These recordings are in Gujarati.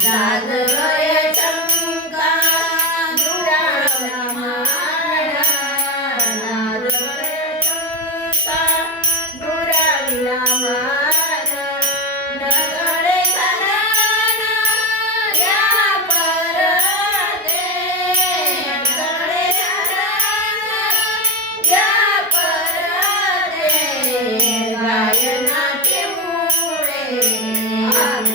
Father,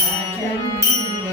I tell you.